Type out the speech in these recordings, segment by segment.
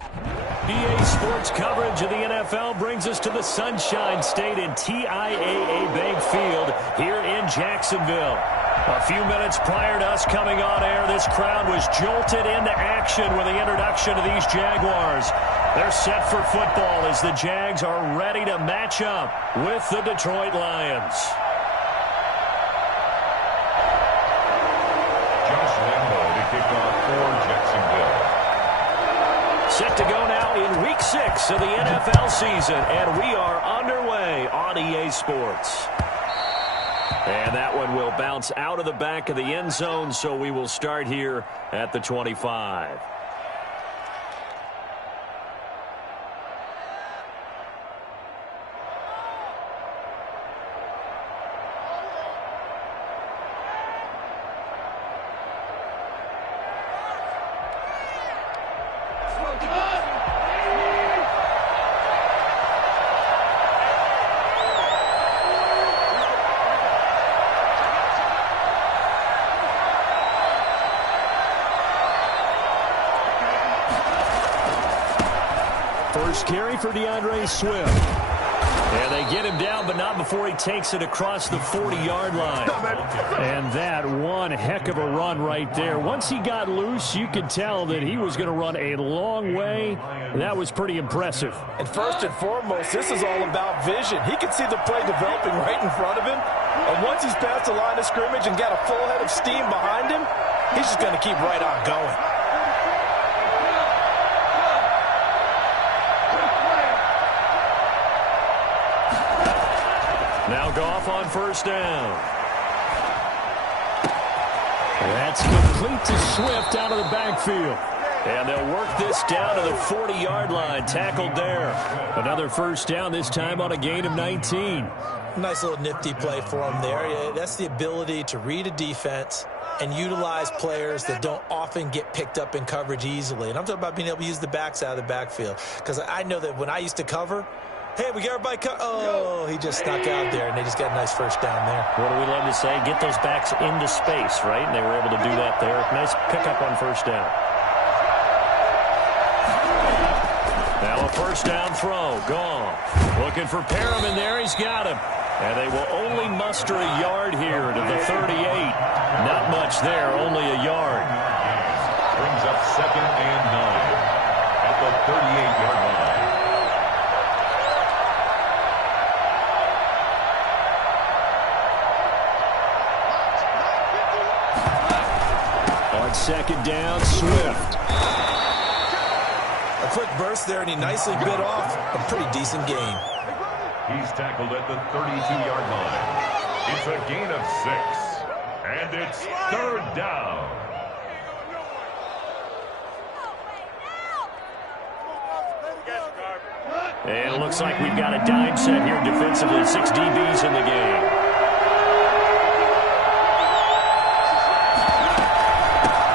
EA Sports coverage of the NFL brings us to the Sunshine State in TIAA Bank Field here in Jacksonville. A few minutes prior to us coming on air, this crowd was jolted into action with the introduction of these Jaguars. They're set for football as the Jags are ready to match up with the Detroit Lions. Josh Lambo to kick off for Jacksonville. Set to go now in Week 6 of the NFL season, and we are underway on EA Sports. And that one will bounce out of the back of the end zone, so we will start here at the 25. First carry for DeAndre Swift. And they get him down, but not before he takes it across the 40-yard line. And that one heck of a run right there. Once he got loose, you could tell that he was going to run a long way. That was pretty impressive. And first and foremost, this is all about vision. He can see the play developing right in front of him. And once he's past the line of scrimmage and got a full head of steam behind him, he's just going to keep right on going. Now Goff on first down. That's complete to Swift out of the backfield. And they'll work this down to the 40-yard line. Tackled there. Another first down, this time on a gain of 19. Nice little nifty play for him there. That's the ability to read a defense and utilize players that don't often get picked up in coverage easily. And I'm talking about being able to use the backs out of the backfield. Because I know that when I used to cover, hey, we got everybody oh, he just snuck out there, and they just got a nice first down there. What do we love to say? Get those backs into space, right? And they were able to do that there. Nice pickup on first down. Now a first down throw. Gone. Looking for Perriman there. He's got him. And they will only muster a yard here to the 38. Not much there, only a yard. Brings up 2nd and 9 at the 38-yard line. Second down, Swift. A quick burst there, and he nicely bit off a pretty decent gain. He's tackled at the 32-yard line. It's a gain of 6, and it's 3rd down. And it looks like we've got a dime set here defensively. 6 DBs in the game.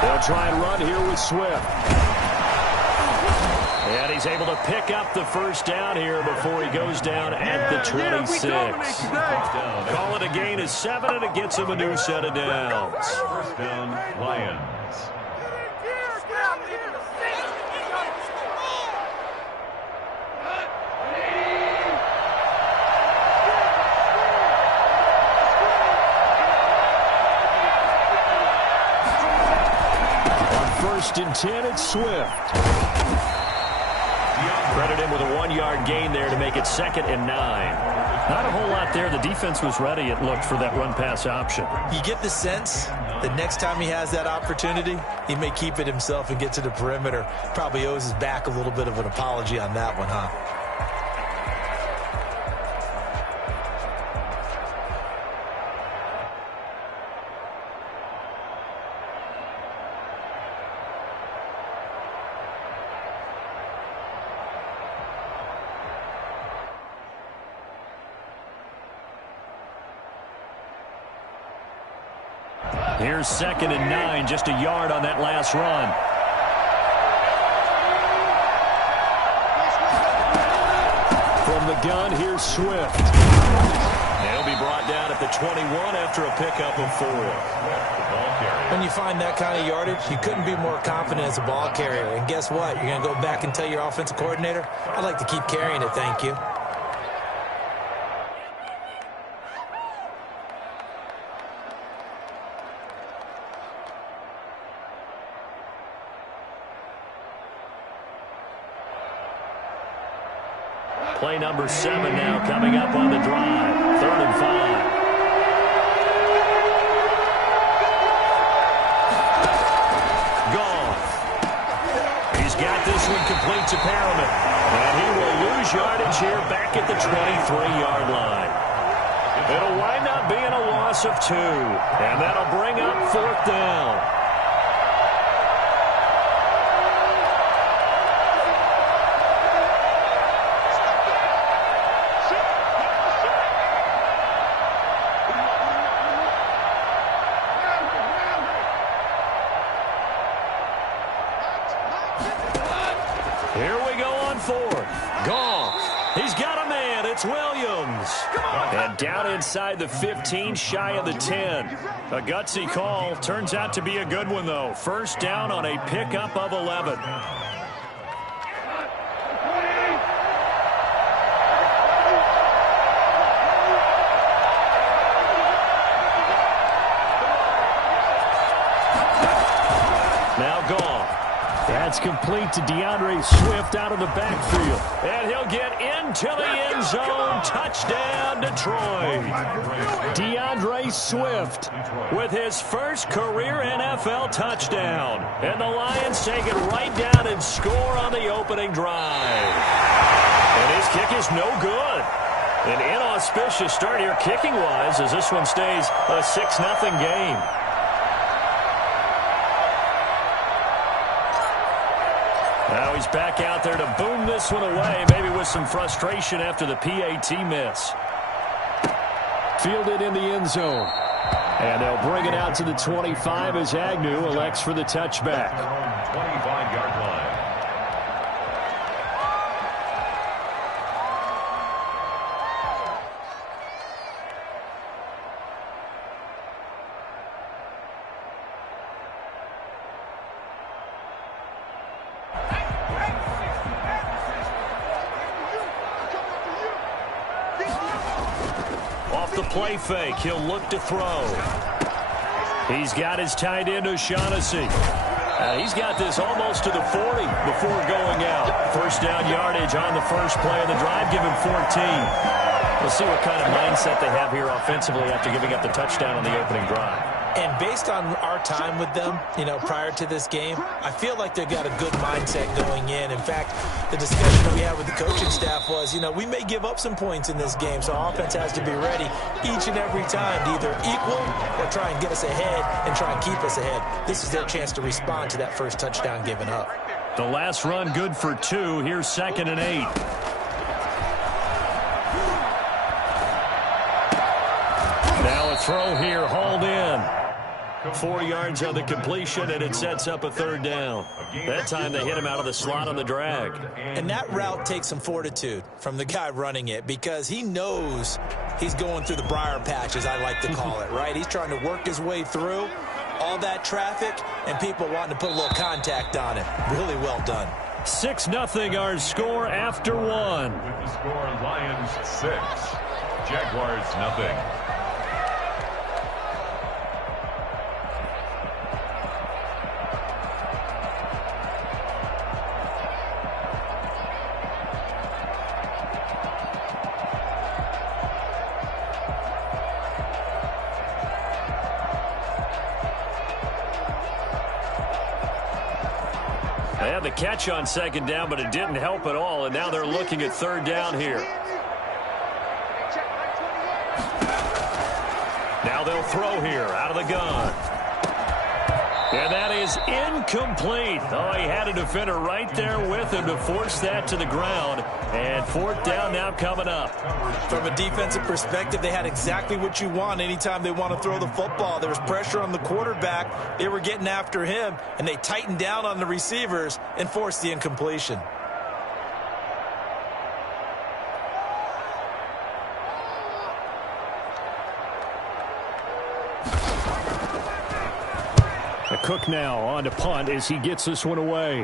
They'll try and run here with Swift. And he's able to pick up the first down here before he goes down at the 26. Call it a gain of 7, and it gets him a new set of downs. First down, Lions. First and 10, it's Swift. Credit him with a 1-yard gain there to make it 2nd and 9. Not a whole lot there. The defense was ready, it looked, for that run-pass option. You get the sense that next time he has that opportunity, he may keep it himself and get to the perimeter. Probably owes his back a little bit of an apology on that one, huh? Here's 2nd and 9, just a yard on that last run. From the gun, here's Swift. They'll be brought down at the 21 after a pickup of 4. When you find that kind of yardage, you couldn't be more confident as a ball carrier. And guess what? You're going to go back and tell your offensive coordinator, I'd like to keep carrying it, thank you. Play number 7 now coming up on the drive. 3rd and 5. Gone. He's got this one complete to Perriman. And he will lose yardage here back at the 23-yard line. It'll wind up being a loss of 2. And that'll bring up 4th down. Here we go on 4th. Goff. He's got a man. It's Williams. And down inside the 15, shy of the 10. A gutsy call. Turns out to be a good one, though. 1st down on a pickup of 11. Now Goff. That's complete to DeAndre Swift out of the backfield. And he'll get into the end zone. Touchdown, Detroit. DeAndre Swift with his first career NFL touchdown. And the Lions take it right down and score on the opening drive. And his kick is no good. An inauspicious start here kicking-wise as this one stays a 6-0 game. Now he's back out there to boom this one away, maybe with some frustration after the PAT miss. Fielded in the end zone. And they'll bring it out to the 25 as Agnew elects for the touchback. 25-yard line. Off the play fake, he'll look to throw. He's got his tight end, O'Shaughnessy. He's got this almost to the 40 before going out. 1st down yardage on the first play of the drive. Give him 14. We'll see what kind of mindset they have here offensively after giving up the touchdown on the opening drive. And based on our time with them, prior to this game, I feel like they've got a good mindset going in. In fact, the discussion that we had with the coaching staff was, we may give up some points in this game, so our offense has to be ready each and every time to either equal or try and get us ahead and try and keep us ahead. This is their chance to respond to that first touchdown given up. The last run good for 2. Here's 2nd and 8. Now a throw here, hauled in. 4 yards on the completion, and it sets up a 3rd down. That time they hit him out of the slot on the drag. And that route takes some fortitude from the guy running it because he knows he's going through the briar patch, as I like to call it, right? He's trying to work his way through all that traffic and people wanting to put a little contact on him. Really well done. 6-0 our score after 1. With the score, Lions 6, Jaguars 0. They had the catch on 2nd down, but it didn't help at all, and now they're looking at 3rd down here. Now they'll throw here out of the gun. And that is incomplete. Oh, he had a defender right there with him to force that to the ground. And 4th down now coming up. From a defensive perspective, they had exactly what you want anytime they want to throw the football. There was pressure on the quarterback. They were getting after him, and they tightened down on the receivers and forced the incompletion. Cook now on to punt as he gets this one away.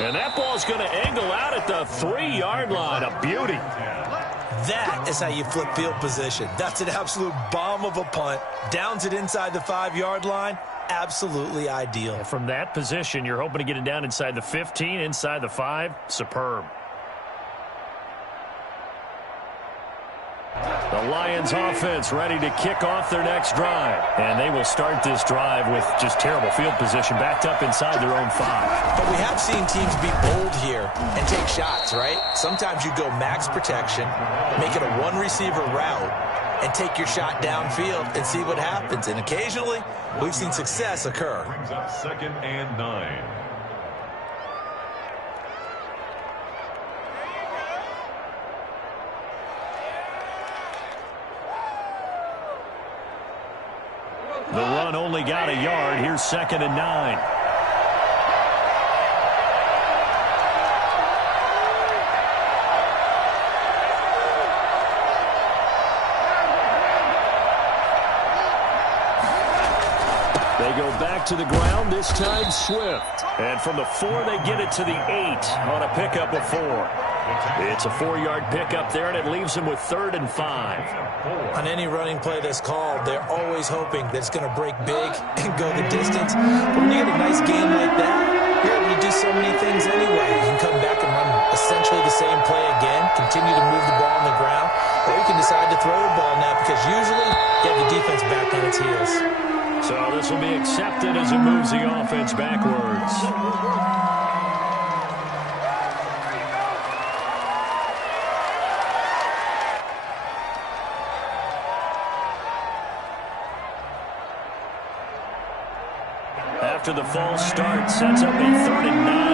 And that ball's going to angle out at the 3-yard line. A beauty. That is how you flip field position. That's an absolute bomb of a punt. Downs it inside the 5-yard line. Absolutely ideal. From that position, you're hoping to get it down inside the 15, inside the 5. Superb. The Lions offense ready to kick off their next drive. And they will start this drive with just terrible field position, backed up inside their own 5. But we have seen teams be bold here and take shots, right? Sometimes you go max protection, make it a one-receiver route, and take your shot downfield and see what happens. And occasionally, we've seen success occur. Brings up 2nd and 9. The run only got a yard. Here's 2nd and 9. They go back to the ground, this time Swift. And from the 4, they get it to the 8 on a pickup of 4. It's a 4-yard pickup there, and it leaves them with 3rd and 5. On any running play that's called, they're always hoping that it's going to break big and go the distance. But when you get a nice game like that, you're able to do so many things anyway. You can come back and run essentially the same play again, continue to move the ball on the ground, or you can decide to throw the ball now because usually you have the defense back on its heels. So this will be accepted as it moves the offense backwards. After the false start, sets up a 3rd and 9.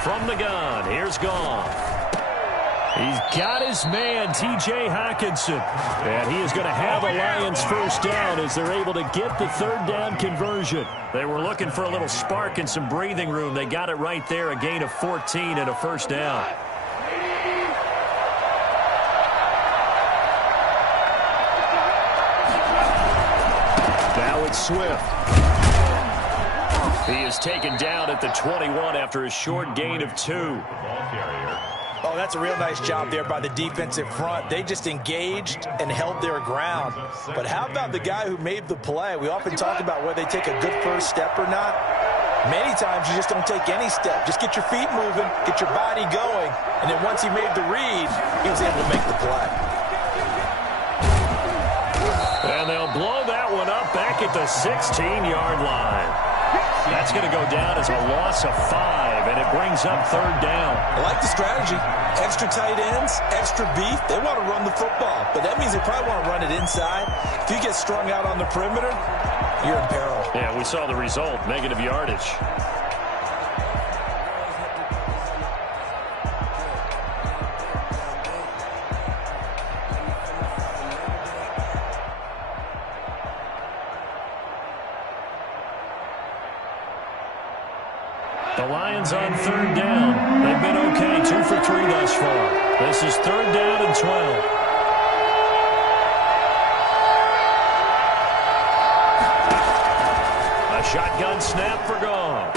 From the gun, here's Goff. He's got his man, T.J. Hockenson. And he is going to have a Lions first down as they're able to get the 3rd down conversion. They were looking for a little spark and some breathing room. They got it right there, a gain of 14 and a first down. Now it's Swift. He is taken down at the 21 after a short gain of 2. Oh, that's a real nice job there by the defensive front. They just engaged and held their ground. But how about the guy who made the play? We often talk about whether they take a good first step or not. Many times you just don't take any step. Just get your feet moving, get your body going, and then once he made the read, he was able to make the play. And they'll blow that one up back at the 16-yard line. That's going to go down as a loss of 5, and it brings up 3rd down. I like the strategy. Extra tight ends, extra beef. They want to run the football, but that means they probably want to run it inside. If you get strung out on the perimeter, you're in peril. Yeah, we saw the result, negative yardage. The Lions on 3rd down. They've been okay, 2 for 3 thus far. This is 3rd down and 12. A shotgun snap for Goff.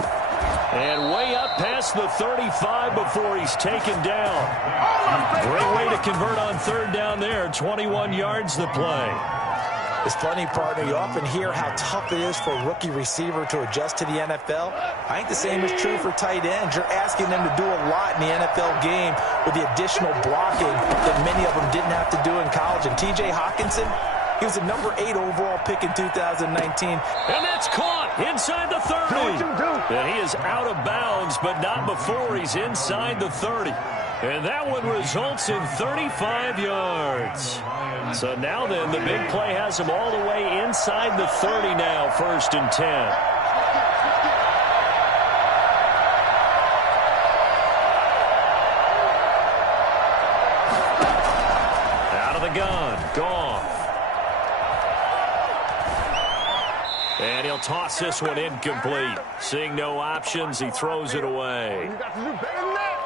And way up past the 35 before he's taken down. Great way to convert on 3rd down there. 21 yards the play. It's funny, partner, you often hear how tough it is for a rookie receiver to adjust to the NFL. I think the same is true for tight ends. You're asking them to do a lot in the NFL game with the additional blocking that many of them didn't have to do in college. And T.J. Hockenson, he was a number 8 overall pick in 2019. And that's caught inside the 30. And he is out of bounds, but not before he's inside the 30. And that one results in 35 yards. So now then, the big play has him all the way inside the 30 now, 1st and 10. the gun. Goff. And he'll toss this one incomplete. Seeing no options, he throws it away. You got to do better than that.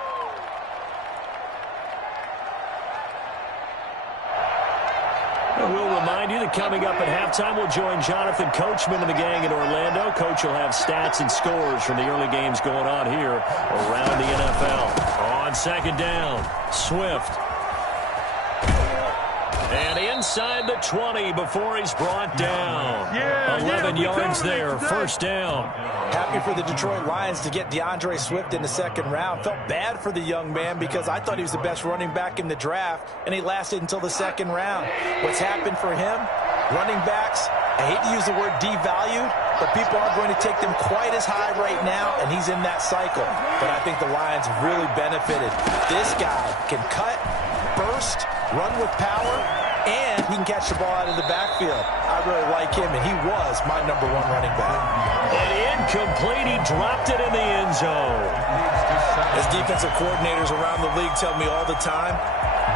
And we'll remind you that coming up at halftime, we'll join Jonathan Coachman and the gang in Orlando. Coach will have stats and scores from the early games going on here around the NFL. On second down, Swift. And inside the 20 before he's brought down. 11 yards there, first down. Happy for the Detroit Lions to get DeAndre Swift in the second round. Felt bad for the young man because I thought he was the best running back in the draft, and he lasted until the second round. What's happened for him? Running backs, I hate to use the word devalued, but people aren't going to take them quite as high right now, and he's in that cycle. But I think the Lions have really benefited. This guy can cut, burst, run with power, and he can catch the ball out of the backfield. I really like him, and he was my #1 running back. And incomplete, he dropped it in the end zone. As defensive coordinators around the league tell me all the time,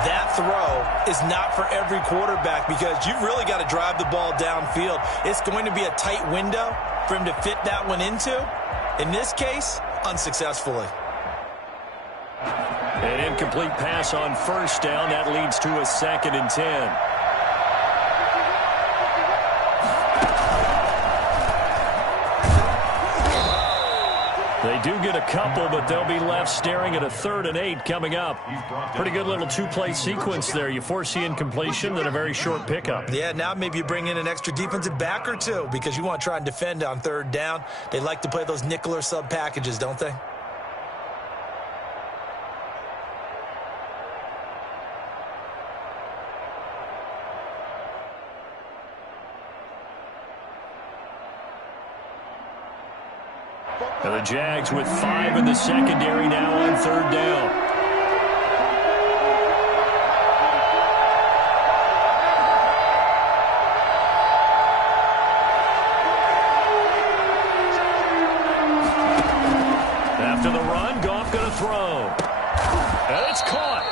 that throw is not for every quarterback because you've really got to drive the ball downfield. It's going to be a tight window for him to fit that one into. In this case, unsuccessfully. An incomplete pass on first down. That leads to a 2nd and 10. They do get a couple, but they'll be left staring at a 3rd and 8 coming up. Pretty good little two-play sequence there. You force the incompletion, then a very short pickup. Yeah, now maybe you bring in an extra defensive back or two because you want to try and defend on 3rd down. They like to play those nickel or sub packages, don't they? And the Jags with 5 in the secondary now on 3rd down. After the run, Goff going to throw. And it's caught.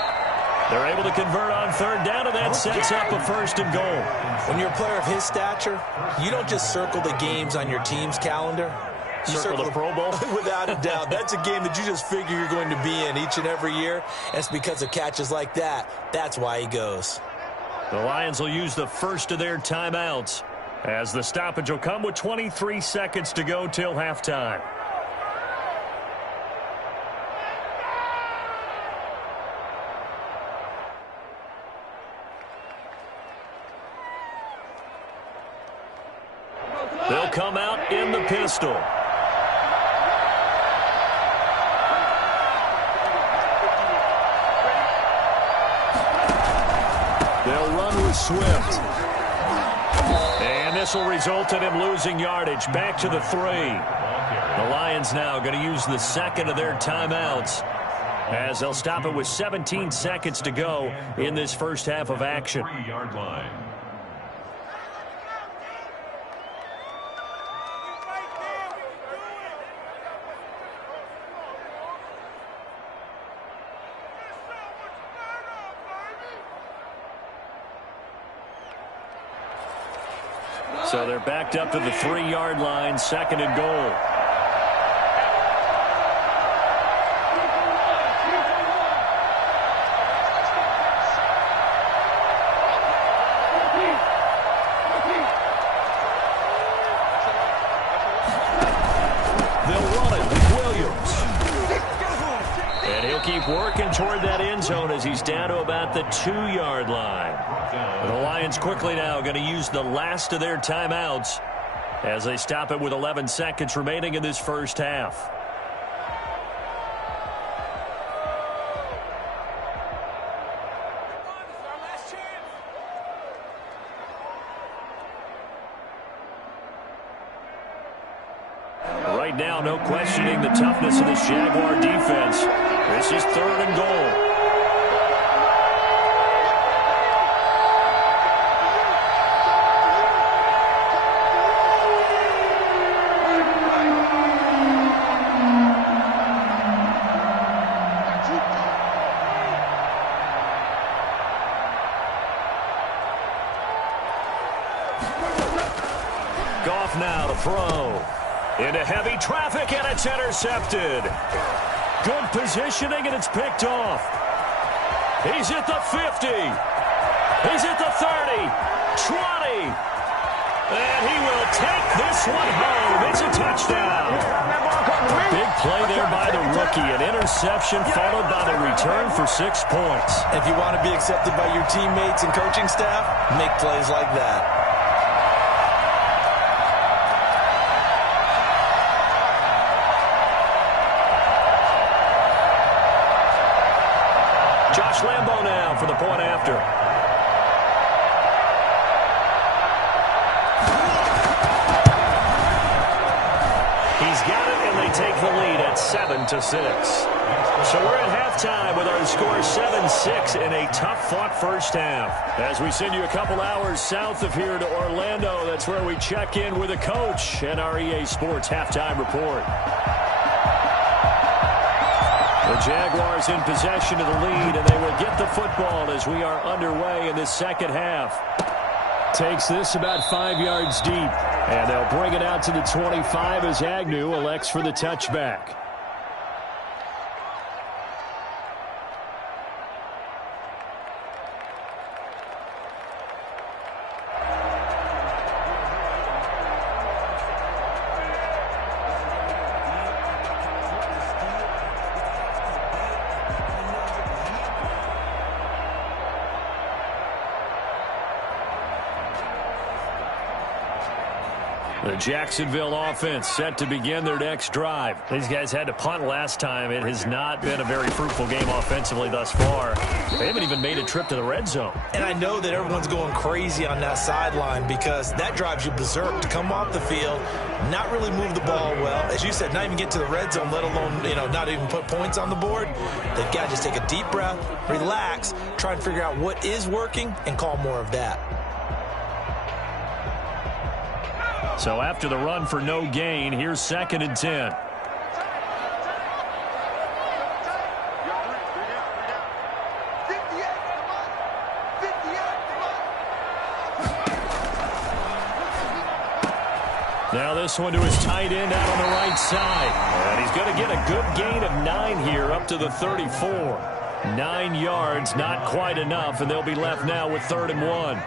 They're able to convert on 3rd down, and that sets up a 1st and goal. When you're a player of his stature, you don't just circle the games on your team's calendar. Circle the Pro Bowl? Without a doubt. That's a game that you just figure you're going to be in each and every year. And it's because of catches like that. That's why he goes. The Lions will use the first of their timeouts as the stoppage will come with 23 seconds to go till halftime. They'll come out in the pistol. They'll run with Swift. And this will result in him losing yardage. Back to the 3. The Lions now going to use the 2nd of their timeouts as they'll stop it with 17 seconds to go in this first half of action. 3-yard line. So they're backed up to the 3-yard line, 2nd and goal. They'll run it with Williams. And he'll keep working toward that end zone as he's down to about the 2-yard line. The Lions quickly now going to use the last of their timeouts as they stop it with 11 seconds remaining in this first half. Right now, no questioning the toughness of this Jaguar defense. This is 3rd and goal. kick off now to throw. Into heavy traffic, and it's intercepted. Good positioning, and it's picked off. He's at the 50. He's at the 30. 20. And he will take this one home. It's a touchdown. Big play there by the rookie. An interception followed by the return for 6 points. If you want to be accepted by your teammates and coaching staff, make plays like that. Josh Lambo now for the point after. He's got it, and they take the lead at 7-6. So we're at halftime with our score 7-6 in a tough-fought first half. As we send you a couple hours south of here to Orlando, that's where we check in with the coach and our EA Sports halftime report. The Jaguars in possession of the lead, and they will get the football as we are underway in this second half. Takes this about 5 yards deep, and they'll bring it out to the 25 as Agnew elects for the touchback. The Jacksonville offense set to begin their next drive. These guys had to punt last time. It has not been a very fruitful game offensively thus far. They haven't even made a trip to the red zone. And I know that everyone's going crazy on that sideline because that drives you berserk to come off the field, not really move the ball well. As you said, not even get to the red zone, let alone, not even put points on the board. They've got to just take a deep breath, relax, try and figure out what is working, and call more of that. So after the run for no gain, here's 2nd and 10. Now this one to his tight end out on the right side. And he's going to get a good gain of 9 here up to the 34. 9 yards, not quite enough, and they'll be left now with 3rd and 1.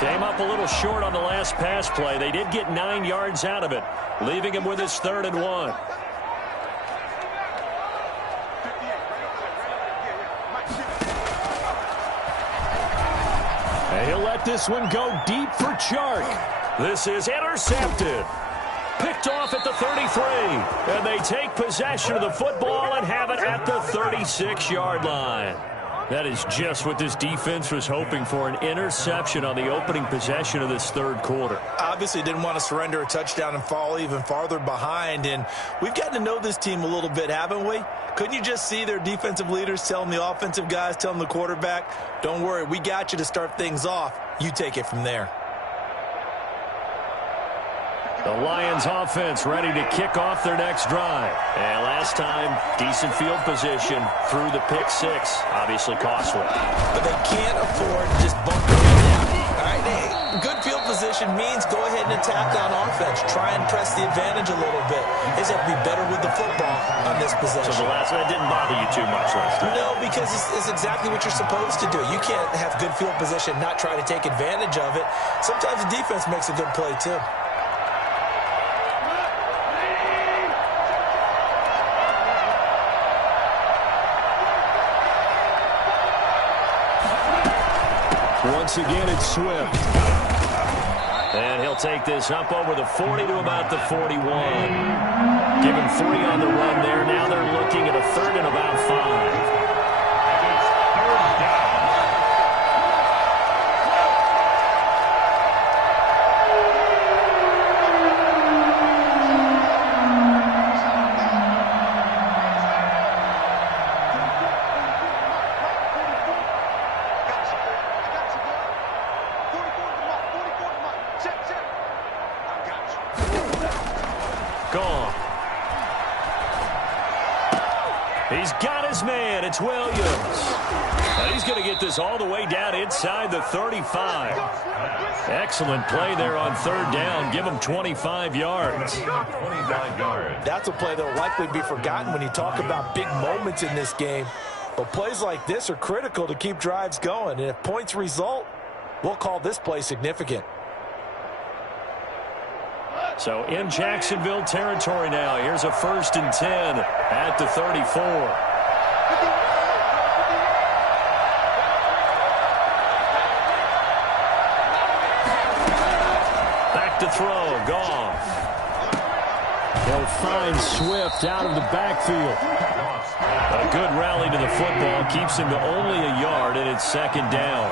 Came up a little short on the last pass play. They did get 9 yards out of it, leaving him with his 3rd and 1. And he'll let this one go deep for Chark. This is intercepted. Picked off at the 33. And they take possession of the football and have it at the 36-yard line. That is just what this defense was hoping for, an interception on the opening possession of this third quarter. Obviously didn't want to surrender a touchdown and fall even farther behind, and we've gotten to know this team a little bit, haven't we? Couldn't you just see their defensive leaders telling the offensive guys, telling the quarterback, don't worry, we got you to start things off. You take it from there. The Lions offense ready to kick off their next drive. And last time, decent field position through the pick six. Obviously costly. But they can't afford to just bump it in now. All right, hey, good field position means go ahead and attack on offense. Try and press the advantage a little bit. They just have to be better with the football on this possession. So the last one didn't bother you too much last time? No, because it's exactly what you're supposed to do. You can't have good field position, not try to take advantage of it. Sometimes the defense makes a good play, too. Once again, it's Swift. And he'll take this up over the 40 to about the 41. Give him 3 on the run there. Now they're looking at a 3rd and about 5. Gone. He's got his man. It's Williams. And he's going to get this all the way down inside the 35. Excellent play there on third down. Give him 25 yards. 25 yards. That's a play that will likely be forgotten when you talk about big moments in this game. But plays like this are critical to keep drives going. And if points result, we'll call this play significant. So in Jacksonville territory now. Here's a 1st and 10 at the 34. Back to throw. Goff. He'll find Swift out of the backfield. A good rally to the football keeps him to only a yard, and it's 2nd down.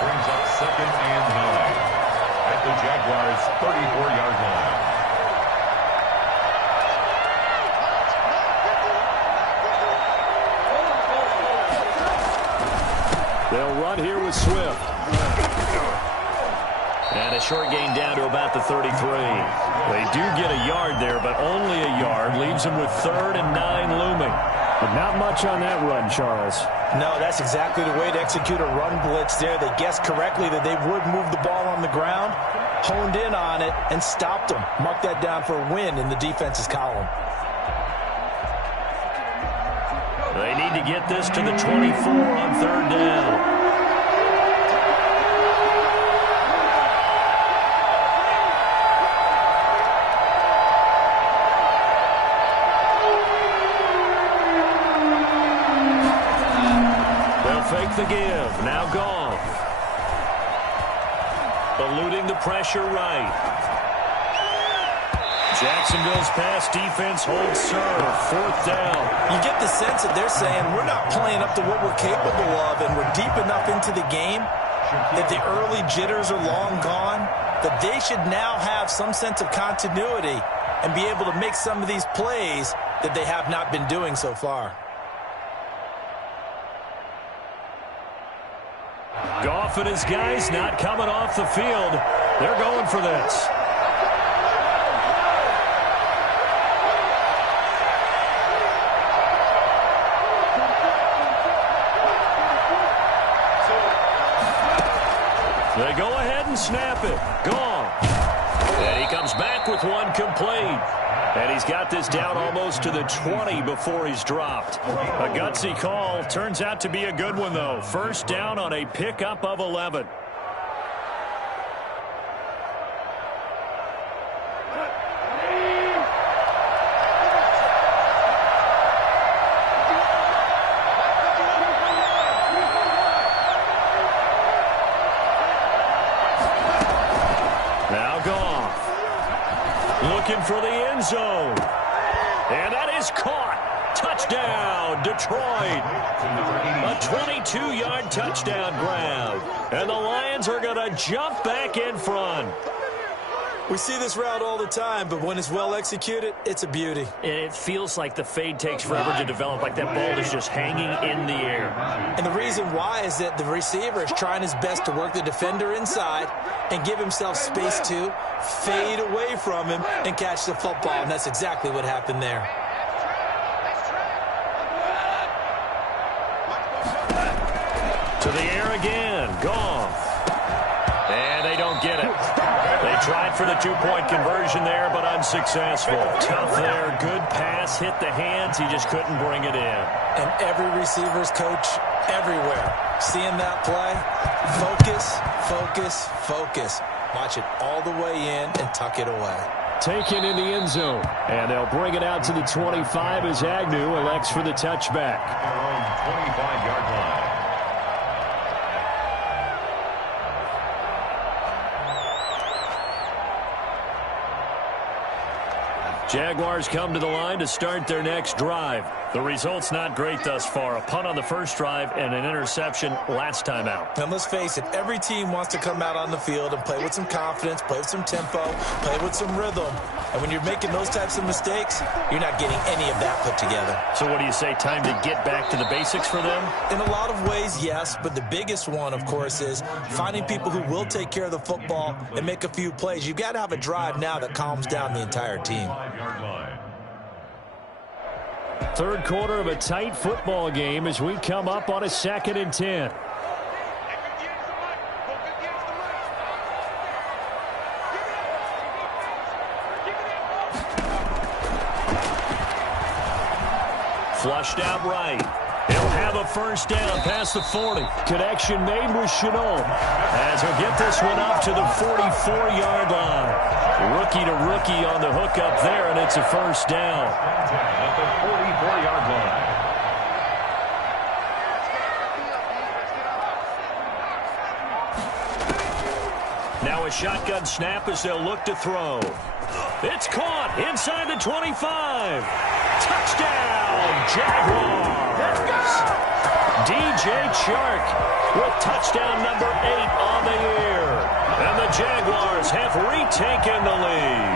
Brings up 2nd and 9 at the Jaguars' 34-yard line. They'll run here with Swift. And a short gain down to about the 33. They do get a yard there, but only a yard. Leaves them with 3rd and 9 looming. But not much on that run, Charles. No, that's exactly the way to execute a run blitz there. They guessed correctly that they would move the ball on the ground, honed in on it, and stopped them. Mark that down for a win in the defense's column. They need to get this to the 24 on 3rd down. Fake the give. Now Goff. Eluding the pressure right. Jacksonville's pass defense holds serve. 4th down. You get the sense that they're saying we're not playing up to what we're capable of, and we're deep enough into the game that the early jitters are long gone, that they should now have some sense of continuity and be able to make some of these plays that they have not been doing so far. Goff and his guys not coming off the field. They're going for this. They go ahead and snap it. Goff. And he comes back with one complete. And he's got this down almost to the 20 before he's dropped. A gutsy call. Turns out to be a good one, though. 1st down on a pickup of 11. Now Goff. Looking for the end zone. And that is caught. Touchdown, Detroit. A 22-yard touchdown grab. And the Lions are going to jump back in front. We see this route all the time, but when it's well executed, it's a beauty. It feels like the fade takes forever to develop, like that ball is just hanging in the air. And the reason why is that the receiver is trying his best to work the defender inside and give himself space to fade away from him and catch the football, and that's exactly what happened there. To the air again. Goff. And they don't get it. They tried for the two-point conversion there, but unsuccessful. Tough there. Good pass. Hit the hands. He just couldn't bring it in. And every receiver's coach everywhere seeing that play. Focus, focus, focus. Watch it all the way in and tuck it away. Taken in the end zone. And they'll bring it out to the 25 as Agnew elects for the touchback. Their own 25-yard line. Jaguars come to the line to start their next drive. The result's not great thus far. A punt on the first drive and an interception last time out. And let's face it, every team wants to come out on the field and play with some confidence, play with some tempo, play with some rhythm. And when you're making those types of mistakes, you're not getting any of that put together. So what do you say, time to get back to the basics for them? In a lot of ways, yes, but the biggest one, of course, is finding people who will take care of the football and make a few plays. You've got to have a drive now that calms down the entire team. 5-yard line. Third quarter of a tight football game as we come up on a 2nd and 10. Flushed out right. He'll have a first down past the 40. Connection made with Chenault as he'll get this one up to the 44-yard line. Rookie to rookie on the hook up there, and it's a first down. At the 44-yard line. Now a shotgun snap as they'll look to throw. It's caught inside the 25. Touchdown, Jaguars. Let's go! DJ Chark with touchdown number 8 on the year. And the Jaguars have retaken the lead.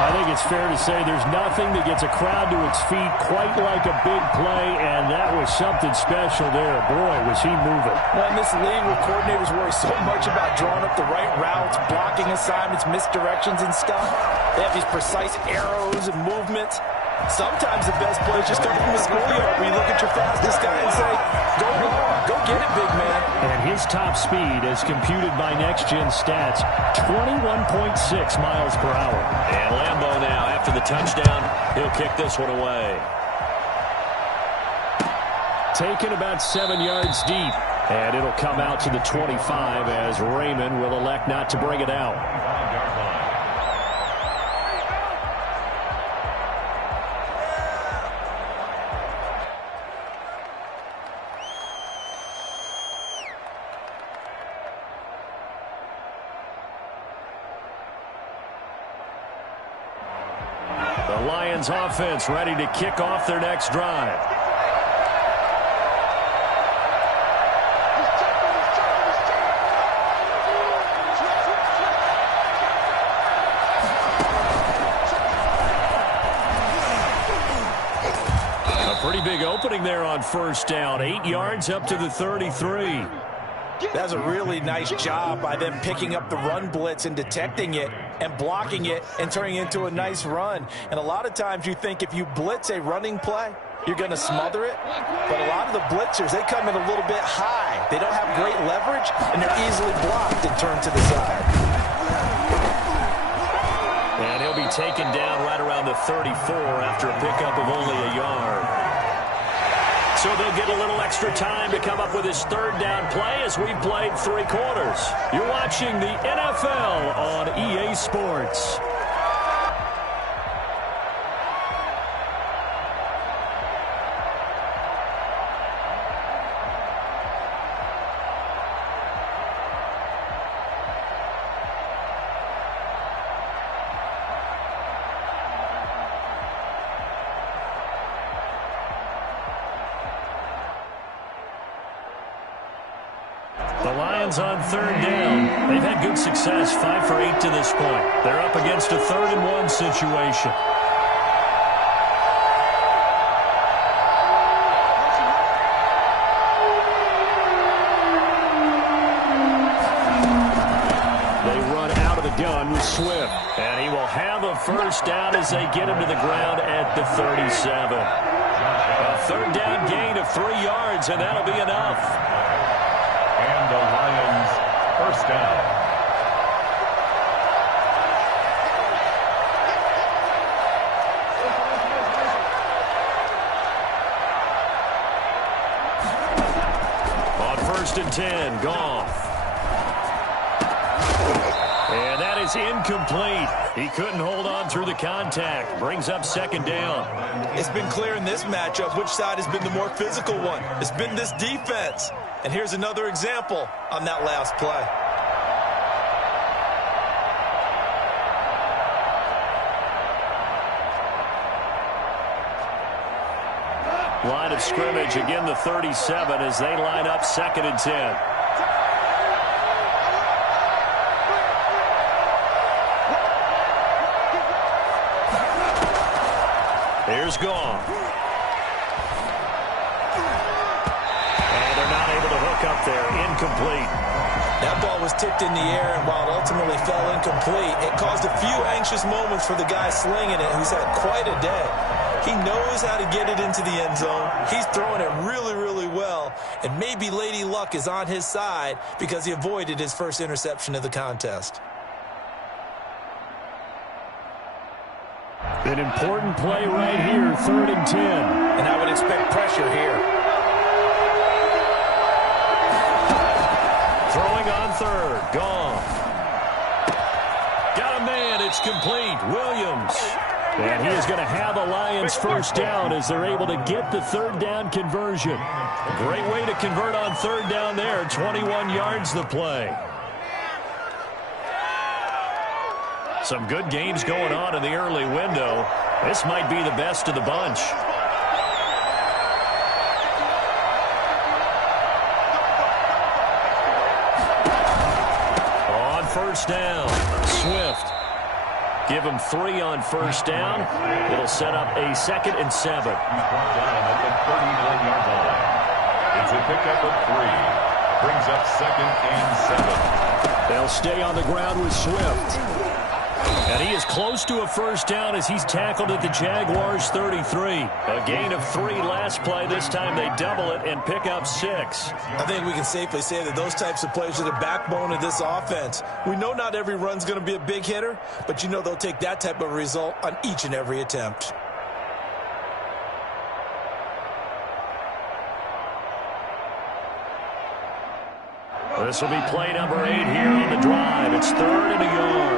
I think it's fair to say there's nothing that gets a crowd to its feet quite like a big play, and that was something special there. Boy, was he moving. Well, in this league where coordinators worry so much about drawing up the right routes, blocking assignments, misdirections and stuff, they have these precise arrows and movements. Sometimes the best plays just come from the schoolyard where you look at your fastest guy and say, go long, go get it, big man. And his top speed, as computed by Next Gen Stats, 21.6 miles per hour. And Lambeau now, after the touchdown, he'll kick this one away. Taken about 7 yards deep. And it'll come out to the 25 as Raymond will elect not to bring it out. The Lions offense ready to kick off their next drive. A pretty big opening there on first down. 8 yards up to the 33. That's a really nice job by them picking up the run blitz and detecting it and blocking it and turning it into a nice run. And a lot of times you think if you blitz a running play, you're going to smother it. But a lot of the blitzers, they come in a little bit high. They don't have great leverage, and they're easily blocked and turned to the side. And he'll be taken down right around the 34 after a pickup of only a yard. So they'll get a little extra time to come up with his third down play as we played 3 quarters. You're watching the NFL on EA Sports. The Lions on third down. They've had good success, 5 for 8 to this point. They're up against a 3rd and 1 situation. They run out of the gun with Swift. And he will have a first down as they get him to the ground at the 37. A third down gain of 3 yards, and that'll be enough. And the Lions first down. On 1st and 10, Goff. And that is incomplete. He couldn't hold on through the contact. Brings up 2nd down. It's been clear in this matchup which side has been the more physical one. It's been this defense. And here's another example on that last play. Line of scrimmage, again the 37 as they line up 2nd and 10. Here's Goff. And they're not able to hook up there. Incomplete. That ball was tipped in the air, and while it ultimately fell incomplete, it caused a few anxious moments for the guy slinging it, who's had quite a day. He knows how to get it into the end zone. He's throwing it really, really well. And maybe Lady Luck is on his side because he avoided his first interception of the contest. An important play right here, 3rd and 10. And I would expect pressure here. Throwing on 3rd. Gone. Got a man. It's complete. Williams. And he is going to have a Lions first down as they're able to get the 3rd down conversion. Great way to convert on 3rd down there. 21 yards the play. Some good games going on in the early window. This might be the best of the bunch. On 1st down, Swift. Give him 3 on 1st down. It'll set up a 2nd and 7. He's brought down at the 39-yard line. It's a pickup of 3. Brings up 2nd and 7. They'll stay on the ground with Swift. And he is close to a first down as he's tackled at the Jaguars' 33. A gain of 3 last play. This time they double it and pick up 6. I think we can safely say that those types of plays are the backbone of this offense. We know not every run's going to be a big hitter, but you know they'll take that type of result on each and every attempt. This will be play number 8 here on the drive. It's 3rd and a yard.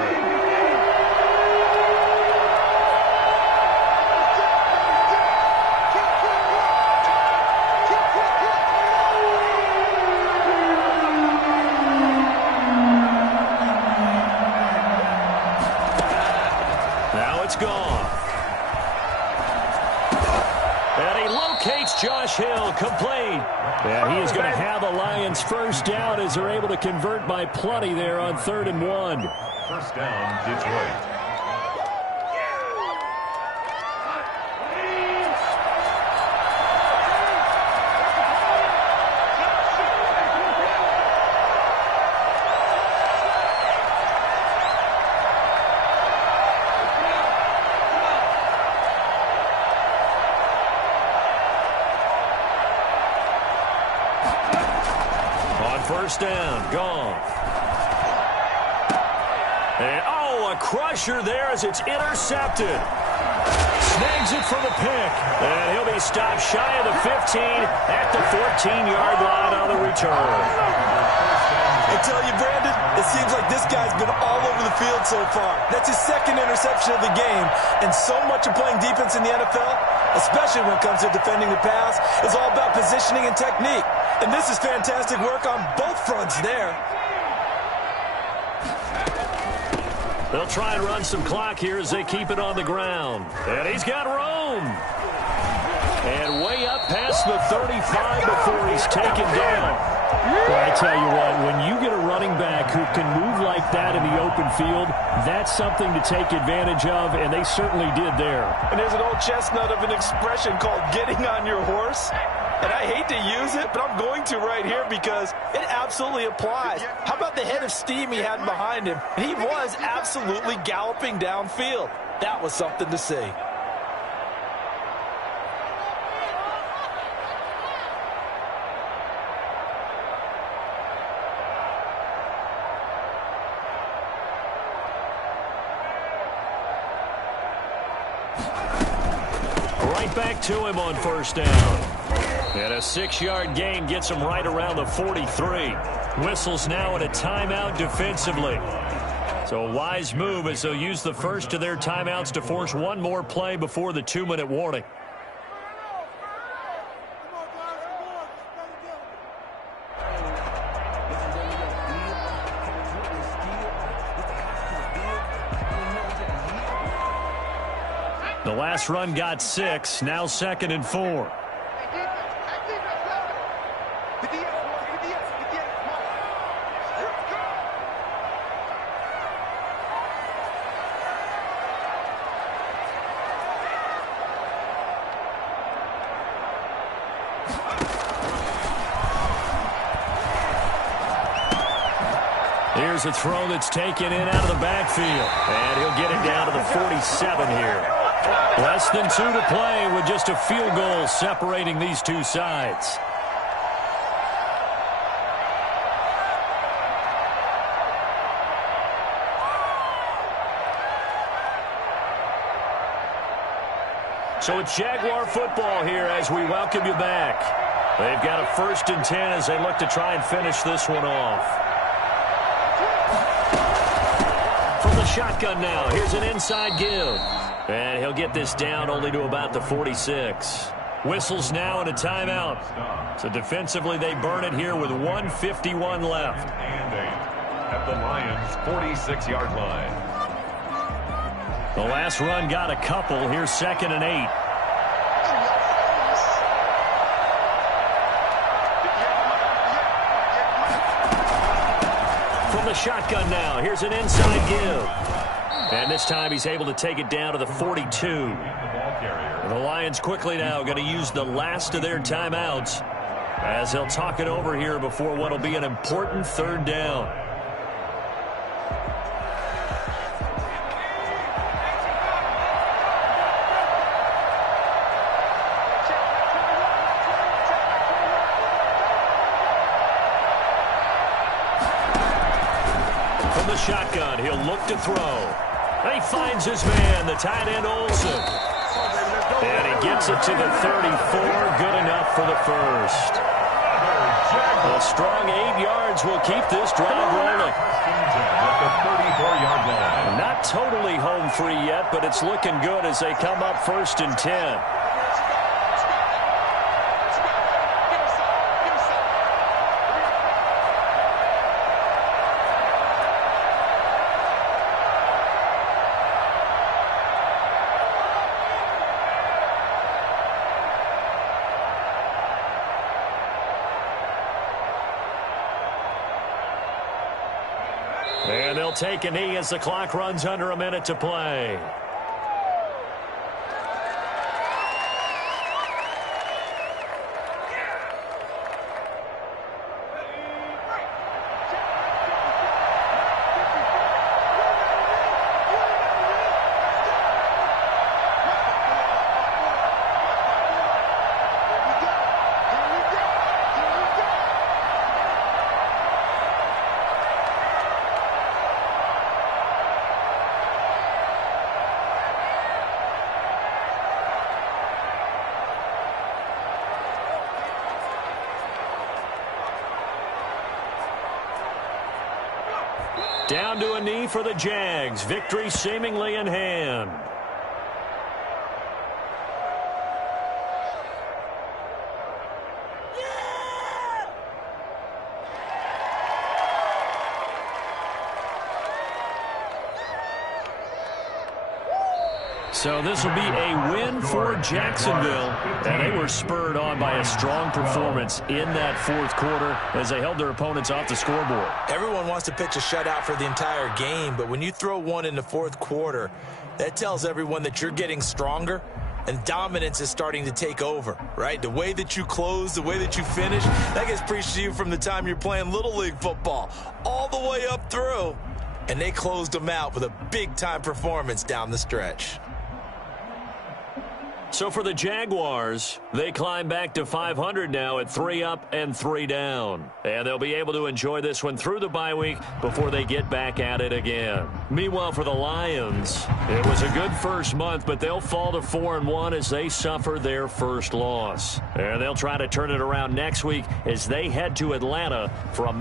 Josh Hill, complete. And he is going to have the Lions first down as they're able to convert by plenty there on 3rd and 1. First down, Detroit. First down, gone. And, a crusher there as it's intercepted. Snags it for the pick. And he'll be stopped shy of the 15 at the 14-yard line on the return. I tell you, Brandon, it seems like this guy's been all over the field so far. That's his 2nd interception of the game. And so much of playing defense in the NFL, especially when it comes to defending the pass, is all about positioning and technique. And this is fantastic work on both fronts there. They'll try and run some clock here as they keep it on the ground. And he's got room. And way up past the 35 before he's taken down. Well, I tell you what, when you get a running back who can move like that in the open field, that's something to take advantage of, and they certainly did there. And there's an old chestnut of an expression called getting on your horse. And I hate to use it, but I'm going to right here because it absolutely applies. How about the head of steam he had behind him? He was absolutely galloping downfield. That was something to see. Right back to him on first down. And a 6-yard gain gets him right around the 43. Whistles now in a timeout defensively. So a wise move as they'll use the first of their timeouts to force one more play before the 2-minute warning. The last run got 6, now 2nd and 4. Here's a throw that's taken in out of the backfield. And he'll get it down to the 47 here. Less than 2 to play with just a field goal separating these two sides. So it's Jaguar football here as we welcome you back. They've got a 1st and 10 as they look to try and finish this one off. From the shotgun now, here's an inside give. And he'll get this down only to about the 46. Whistles now and a timeout. So defensively they burn it here with 1:51 left. And 8 at the Lions' 46-yard line. The last run got a couple. Here's 2nd and 8. From the shotgun now, here's an inside give. And this time he's able to take it down to the 42. The Lions quickly now going to use the last of their timeouts as they'll talk it over here before what will be an important 3rd down. From the shotgun, he'll look to throw. And he finds his man, the tight end Olsen. And he gets it to the 34, good enough for the 1st. A strong 8 yards will keep this drive rolling. At the 34-yard line. Not totally home free yet, but it's looking good as they come up 1st and 10. And they'll take a knee as the clock runs under a minute to play. Down to a knee for the Jags. Victory seemingly in hand. So this will be a win for Jacksonville. And they were spurred on by a strong performance in that 4th quarter as they held their opponents off the scoreboard. Everyone wants to pitch a shutout for the entire game, but when you throw one in the 4th quarter, that tells everyone that you're getting stronger and dominance is starting to take over, right? The way that you close, the way that you finish, that gets preached to you from the time you're playing Little League football all the way up through. And they closed them out with a big-time performance down the stretch. So for the Jaguars, they climb back to 500 now at 3 up and 3 down. And they'll be able to enjoy this one through the bye week before they get back at it again. Meanwhile, for the Lions, it was a good first month, but they'll fall to 4-1 as they suffer their first loss. And they'll try to turn it around next week as they head to Atlanta for a